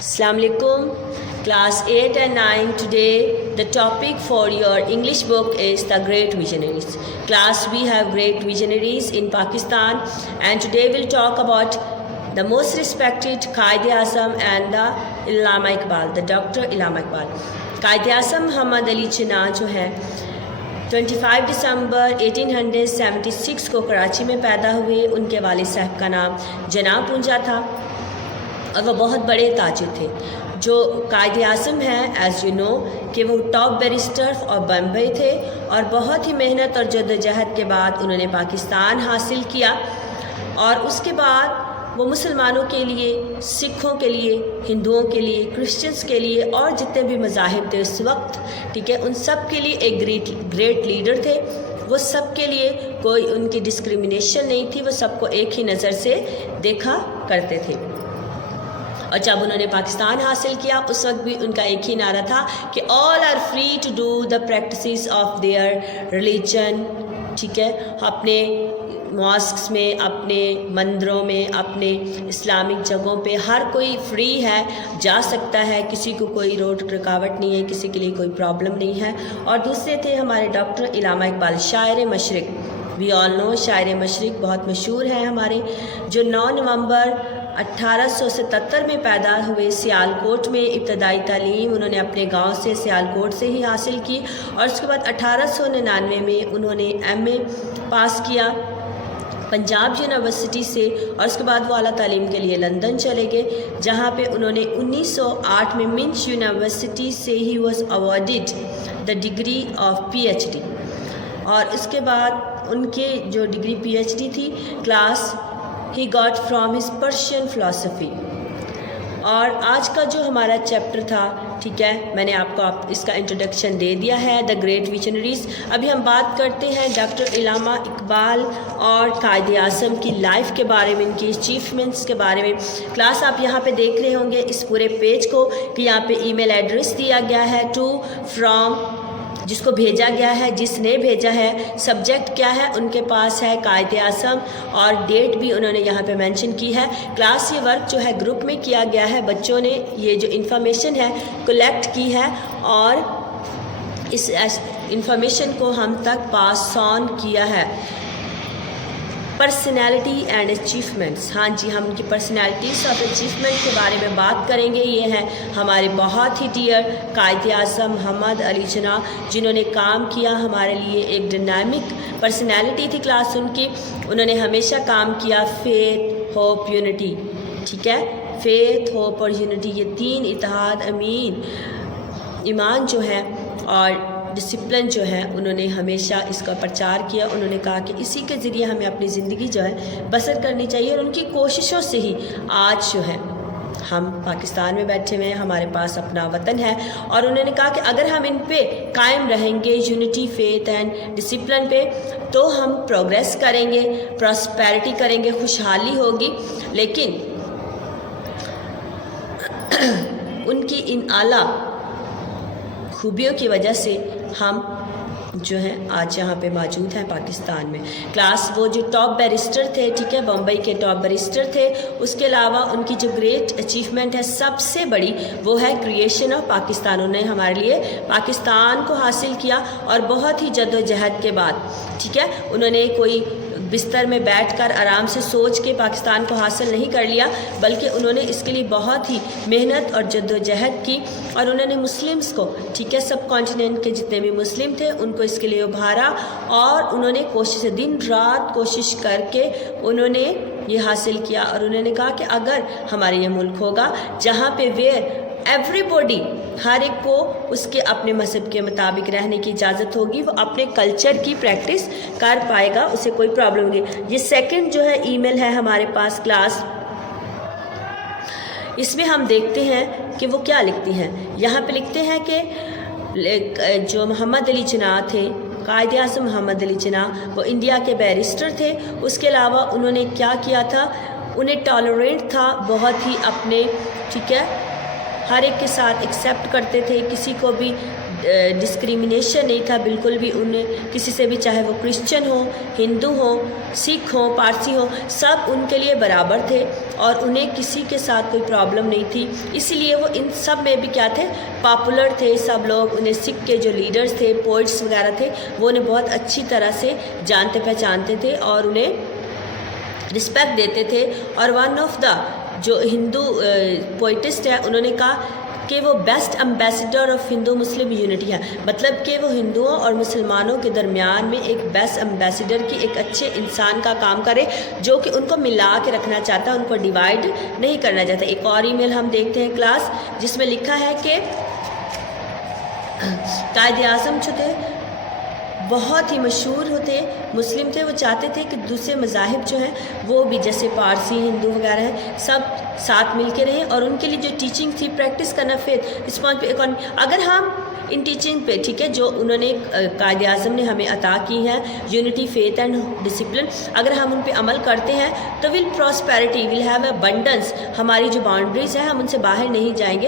Assalamu alaikum. Class 8 and 9 today. The topic for your English book is the Great Visionaries. Class, we have great visionaries in Pakistan, and today we'll talk about the most respected Quaid-e-Azam and the Allama Iqbal, the Dr. Allama Iqbal. Quaid-e-Azam Muhammad Ali Jinnah جو ہیں 25 دسمبر 1876 کو کراچی میں پیدا ہوئے. ان کے والد صاحب کا نام جناح پونجا تھا اور وہ بہت بڑے تاجر تھے. جو قائد-اعظم ہیں ایز یو نو کہ وہ ٹاپ بیرسٹر اور بمبئی تھے, اور بہت ہی محنت اور جدوجہد کے بعد انہوں نے پاکستان حاصل کیا. اور اس کے بعد وہ مسلمانوں کے لیے, سکھوں کے لیے, ہندوؤں کے لیے, کرسچنس کے لیے اور جتنے بھی مذاہب تھے اس وقت, ٹھیک ہے, ان سب کے لیے ایک گریٹ لیڈر تھے. وہ سب کے لیے کوئی ان کی ڈسکریمنیشن نہیں تھی, وہ سب کو ایک ہی نظر سے دیکھا کرتے تھے. اور جب انہوں نے پاکستان حاصل کیا اس وقت بھی ان کا ایک ہی نعرہ تھا کہ all are free to do the practices of their religion. ٹھیک ہے, اپنے ماسکس میں, اپنے مندروں میں, اپنے اسلامک جگہوں پہ ہر کوئی فری ہے, جا سکتا ہے, کسی کو کوئی رکاوٹ نہیں ہے, کسی کے لیے کوئی پرابلم نہیں ہے. اور دوسرے تھے ہمارے ڈاکٹر علامہ اقبال, شاعر مشرق. وی آل نو شاعر مشرق بہت مشہور ہیں ہمارے, جو 9 نومبر 1877 میں پیدا ہوئے. سیالکوٹ میں ابتدائی تعلیم انہوں نے اپنے گاؤں سے, سیالکوٹ سے ہی حاصل کی, اور اس کے بعد 1899 میں انہوں نے ایم اے پاس کیا پنجاب یونیورسٹی سے, اور اس کے بعد وہ اعلیٰ تعلیم کے لیے لندن چلے گئے, جہاں پہ انہوں نے 1908 میں منچ یونیورسٹی سے ہی was awarded the degree of P H D. اور اس کے بعد ان کے جو ڈگری پی ایچ ڈی تھی class he got from his Persian philosophy. اور آج کا جو ہمارا چیپٹر تھا, ٹھیک ہے, میں نے آپ کو اس کا انٹروڈکشن دے دیا ہے, دا گریٹ ویژنریز. ابھی ہم بات کرتے ہیں ڈاکٹر علامہ اقبال اور قائد-اعظم کی لائف کے بارے میں, ان کی اچیومنٹس کے بارے میں. کلاس آپ یہاں پہ دیکھ رہے ہوں گے اس پورے پیج کو کہ یہاں پہ ای میل ایڈریس دیا گیا ہے, ٹو فرام, جس کو بھیجا گیا ہے, جس نے بھیجا ہے, سبجیکٹ کیا ہے ان کے پاس ہے قائد-اعظم, اور ڈیٹ بھی انہوں نے یہاں پہ مینشن کی ہے. کلاس یہ ورک جو ہے گروپ میں کیا گیا ہے, بچوں نے یہ جو انفارمیشن ہے کلیکٹ کی ہے اور اس انفارمیشن کو ہم تک پاس آن کیا ہے. پرسنالٹی اینڈ اچیومنٹس, ہاں جی, ہم ان کی پرسنالٹیز اور اچیومنٹ کے بارے میں بات کریں گے. یہ ہیں ہمارے بہت ہی ڈیئر قائد-اعظم محمد علی جناح, جنہوں نے کام کیا ہمارے لیے. ایک ڈائنامک پرسنالٹی تھی کلاس ان کی. انہوں نے ہمیشہ کام کیا فیتھ, ہوپ, یونٹی. ٹھیک ہے, فیتھ, ہوپ اور یونٹی, یہ 3 اتحاد, امین, ایمان جو ہے, اور ڈسپلن جو ہے, انہوں نے ہمیشہ اس کا پرچار کیا. انہوں نے کہا کہ اسی کے ذریعے ہمیں اپنی زندگی جو ہے بسر کرنی چاہیے, اور ان کی کوششوں سے ہی آج جو ہے ہم پاکستان میں بیٹھے ہوئے ہیں, ہمارے پاس اپنا وطن ہے. اور انہوں نے کہا کہ اگر ہم ان پہ قائم رہیں گے, یونٹی, فیتھ اینڈ ڈسپلن پہ, تو ہم پروگریس کریں گے, پراسپیرٹی کریں گے, خوشحالی ہوگی. لیکن ان کی ان اعلیٰ خوبیوں کی وجہ سے ہم جو ہیں آج یہاں پہ موجود ہیں پاکستان میں. کلاس وہ جو ٹاپ بیرسٹر تھے, ٹھیک ہے, بمبئی کے ٹاپ بیرسٹر تھے. اس کے علاوہ ان کی جو گریٹ اچیومنٹ ہے سب سے بڑی, وہ ہے کریشن آف پاکستان. انہوں نے ہمارے لیے پاکستان کو حاصل کیا, اور بہت ہی جدوجہد کے بعد, ٹھیک ہے, انہوں نے کوئی بستر میں بیٹھ کر آرام سے سوچ کے پاکستان کو حاصل نہیں کر لیا, بلکہ انہوں نے اس کے لیے بہت ہی محنت اور جدوجہد کی. اور انہوں نے مسلمس کو, ٹھیک ہے, سب کانٹیننٹ کے جتنے بھی مسلم تھے ان کو اس کے لیے ابھارا, اور انہوں نے کوشش, دن رات کوشش کر کے انہوں نے یہ حاصل کیا. اور انہوں نے کہا کہ اگر ہمارے یہ ملک ہوگا جہاں پہ ایوری باڈی, ہر ایک کو اس کے اپنے مذہب کے مطابق رہنے کی اجازت ہوگی, وہ اپنے کلچر کی پریکٹس کر پائے گا, اسے کوئی پرابلم ہوگی. یہ سیکنڈ جو ہے ای میل ہے ہمارے پاس کلاس, اس میں ہم دیکھتے ہیں کہ وہ کیا لکھتی ہیں. یہاں پہ لکھتے ہیں کہ جو محمد علی جناح تھے, قائد-اعظم محمد علی جناح, وہ انڈیا کے بیرسٹر تھے. اس کے علاوہ انہوں نے کیا کیا تھا, انہیں ٹالرینٹ تھا بہت ہی اپنے, ٹھیک ہے, ہر ایک کے ساتھ ایکسیپٹ کرتے تھے, کسی کو بھی ڈسکریمنیشن نہیں تھا بالکل بھی انہیں کسی سے بھی، چاہے وہ کرسچن ہو، ہندو ہو، سکھ ہو، پارسی ہو، سب ان کے لیے برابر تھے اور انہیں کسی کے ساتھ کوئی پرابلم نہیں تھی. اسی لیے وہ ان سب میں بھی کیا تھے، پاپولر تھے. سب لوگ انہیں، سکھ کے جو لیڈرز تھے، پوئٹس وغیرہ تھے، وہ انہیں بہت اچھی طرح سے جانتے پہچانتے تھے اور انہیں رسپیکٹ دیتے تھے. اور ون آف دا جو ہندو پوئٹسٹ ہے، انہوں نے کہا کہ وہ best ambassador of Hindu Muslim unity ہے، مطلب کہ وہ ہندوؤں اور مسلمانوں کے درمیان میں ایک بیسٹ امبیسڈر کی، ایک اچھے انسان کا کام کرے جو کہ ان کو ملا کے رکھنا چاہتا ہے، ان کو ڈیوائڈ نہیں کرنا چاہتا. ایک اور ای میل ہم دیکھتے ہیں کلاس، جس میں لکھا ہے کہ قائد اعظم جو تھے بہت ہی مشہور ہوتے مسلم تھے. وہ چاہتے تھے کہ دوسرے مذاہب جو ہیں وہ بھی، جیسے پارسی، ہندو وغیرہ ہیں، سب ساتھ مل کے رہیں. اور ان کے لیے جو ٹیچنگ تھی، پریکٹس کرنا فیتھ، رسپانس پہ اکانومی، اگر ہم ان ٹیچنگ پہ، ٹھیک ہے، جو انہوں نے قائد اعظم نے ہمیں عطا کی ہے، یونٹی، فیتھ اینڈ ڈسپلن، اگر ہم ان پہ عمل کرتے ہیں تو ول پراسپیرٹی، ول ہیو ابنڈنس. ہماری جو باؤنڈریز ہیں ہم ان سے باہر نہیں جائیں گے.